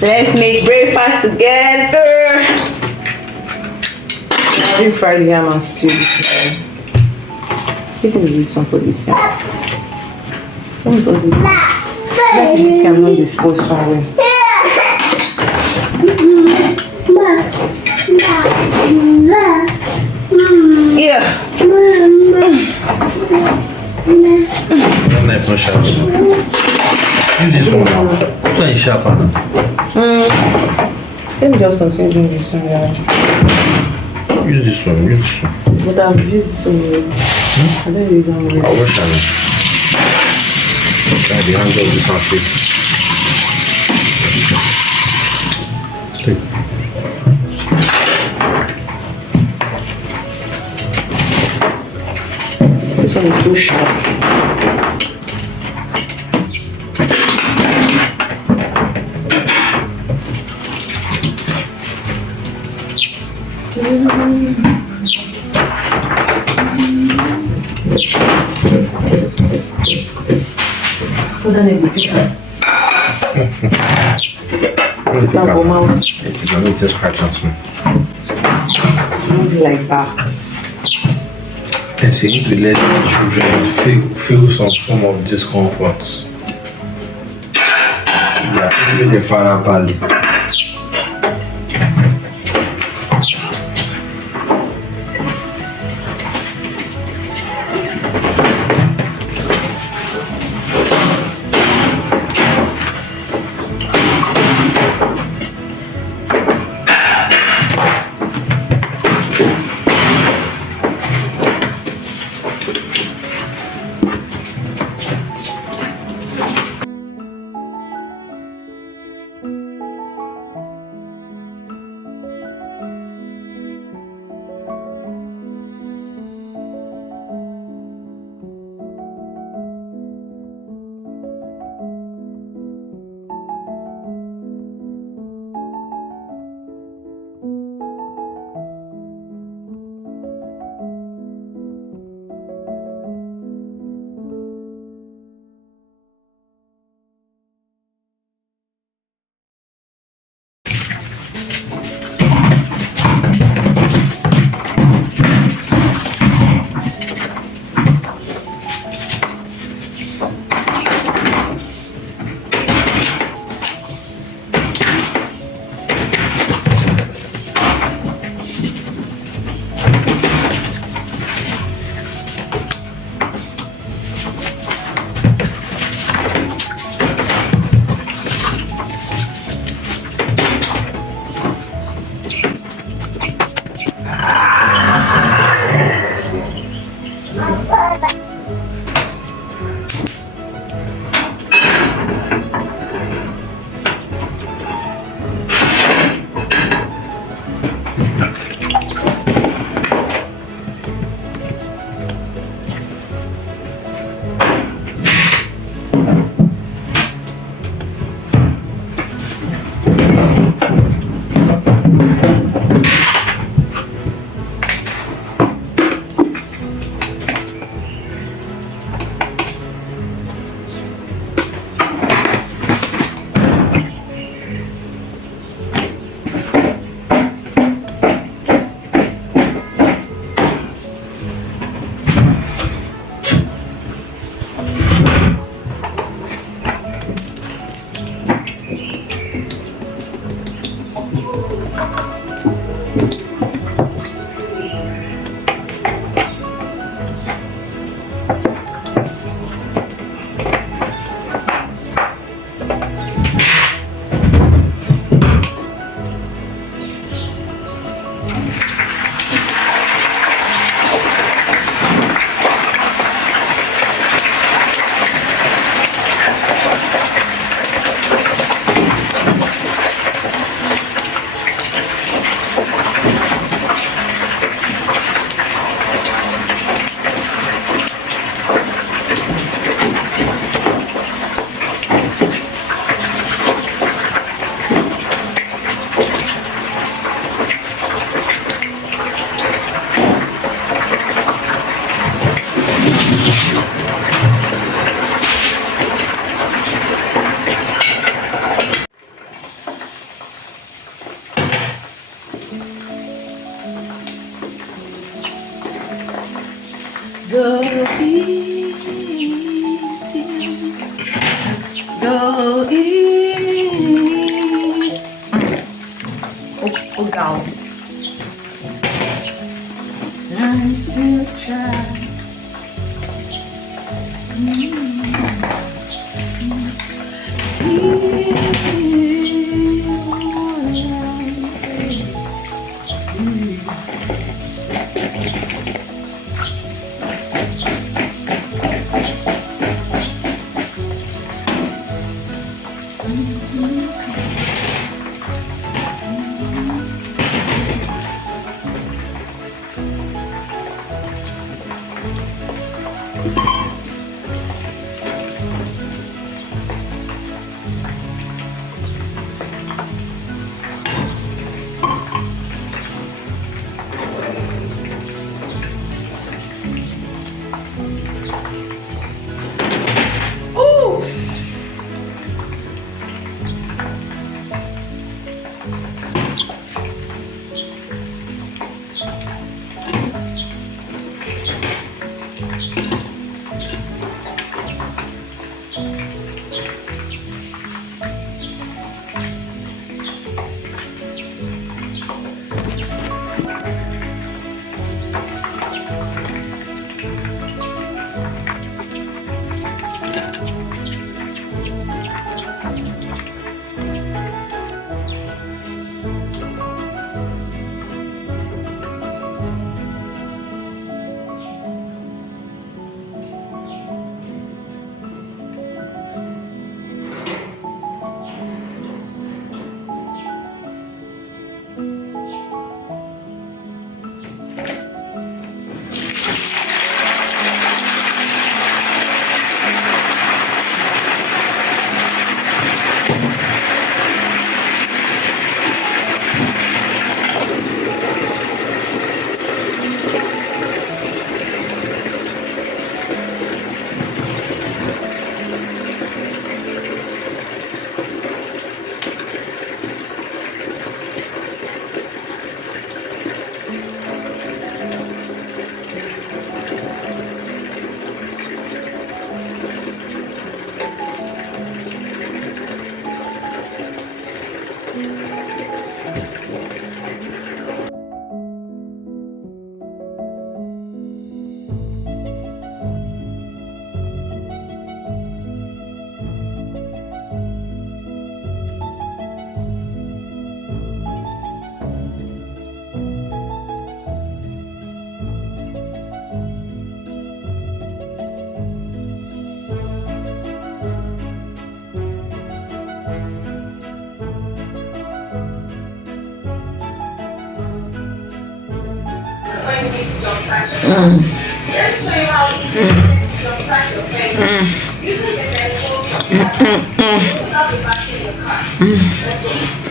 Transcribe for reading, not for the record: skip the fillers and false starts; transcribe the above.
Let's make breakfast together. I fried yam and stew. This is this one for this yam. What is all this? That's this yam not disposed somewhere. Yeah. Não é tão chato. Use this one now. This one is sharper now. Let me just continue doing this one. Yeah. Use this one. Use this one. But I've used this one already. I don't use it already. I'll wash it. Try the handle of this one too. This one is too sharp. Put on a bit. I need to scratch out some. Move like that. And so you need to let children feel some form of discomfort. Yeah, even the father badly. Go easy. Go easy. Oh, down. I still try. Let's show you how easy it is to jump start your plane. Using the petrol, without the battery in your car. Let's go.